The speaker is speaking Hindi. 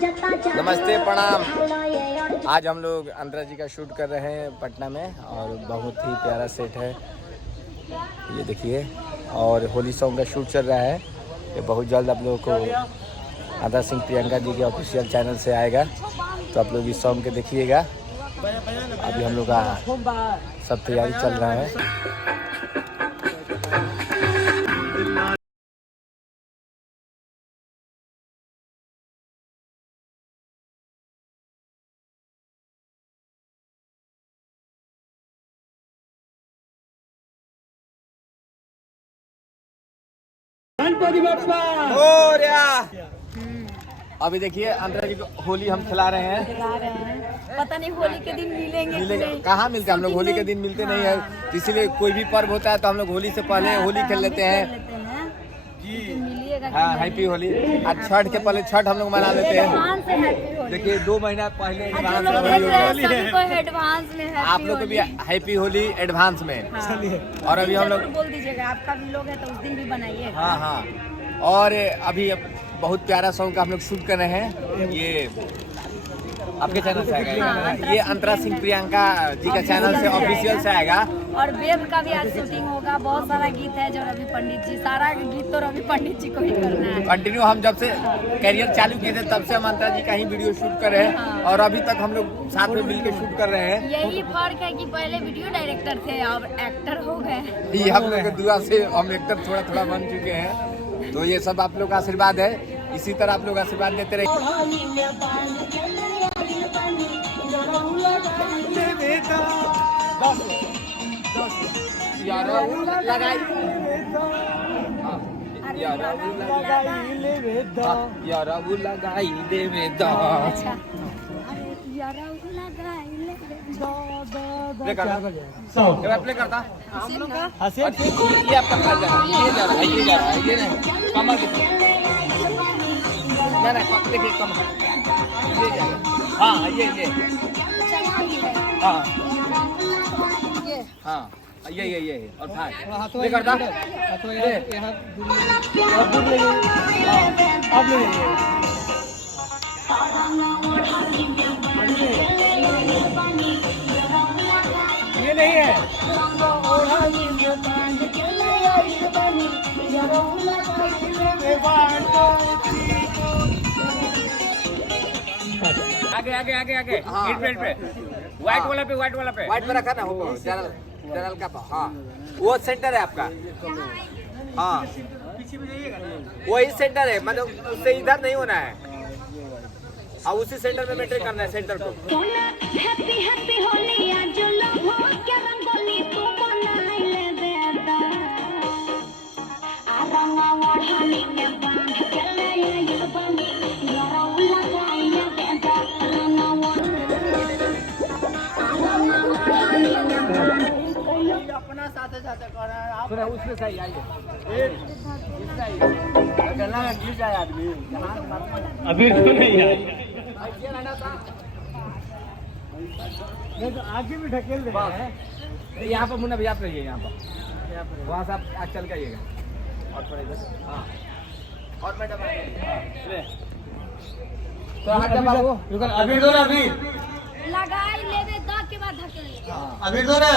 नमस्ते, प्रणाम। आज हम लोग अंतरा जी का शूट कर रहे हैं पटना में और बहुत ही प्यारा सेट है, ये देखिए। और होली सॉन्ग का शूट चल रहा है, ये बहुत जल्द आप लोगों को अंतरा सिंह प्रियंका जी के ऑफिशियल चैनल से आएगा, तो आप लोग इस सॉन्ग के देखिएगा। अभी हम लोग का सब तैयारी चल रहा है। अभी देखिए अंतरा जी को होली हम खिला रहे हैं। पता नहीं होली के दिन मिलेंगे कहाँ मिलते हैं हम लोग, होली के दिन मिलते नहीं है, इसीलिए कोई भी पर्व होता है तो हम लोग होली से पहले होली खेल लेते हैं। हाँ, हैप्पी होली। आज छठ के पहले छठ हम लोग मना लेते हैं। देखिए 2 महीना पहले एडवांस में आप लोग को भी हैप्पी होली एडवांस में। और अभी हम लोग बोल दीजिएगा, आपका भी लोग है तो उस दिन भी बनाइए। हाँ हाँ। और अभी बहुत प्यारा सॉन्ग का हम लोग शूट कर रहे हैं, ये आपके चैनल से आएगा। ये अंतरा सिंह प्रियंका जी का चैनल से ऑफिशियल से आएगा। और वेब का भी आज शूटिंग होगा, बहुत सारा गीत है जो रवि पंडित जी, सारा गीत तो रवि पंडित जी को ही करना है। कंटिन्यू हम जब से करियर चालू किए थे तब से हम अंतरा जी का ही वीडियो शूट कर रहे हैं और अभी तक हम लोग साथ में मिलकर शूट कर रहे हैं। यही फर्क है कि पहले वीडियो डायरेक्टर थे, अब एक्टर हो गए। ये हम लोग की दुआ से हम एक्टर थोड़ा थोड़ा बन चुके हैं, तो ये सब आप लोग का आशीर्वाद है। इसी तरह आप लोग आशीर्वाद देते रहिए। प्ले करता ये आपका फर्ज है, ये जा रहा है, ये जा रहा है, ये नहीं कमर नहीं, देखिए कमर ये जा रहा है। हाँ ये हाँ हाँ ये और प्ले करता ये नहीं है। आगे हाँ। पे व्हाइट वाला पे व्हाइट पे रखा ना हो जनरल का। हाँ वो सेंटर है आपका। हाँ वही सेंटर है, मतलब उससे इधर नहीं होना है, अब उसी सेंटर में मेंटेन करना है सेंटर को। अपना साथ उसमें सही आइए आदमी अभी तो नहीं आया, नहीं तो आगे भी ढकेल दे। यहाँ पर मुन्ना भैया आप रहिए, यहाँ पर वहाँ से आप चल के आइएगा और थोड़ा इधर। हाँ और मैडम तो हट बाबू, अभी दो ना, अभी लगाई लेवे 10 के बाद धकेल। अभी दो ना।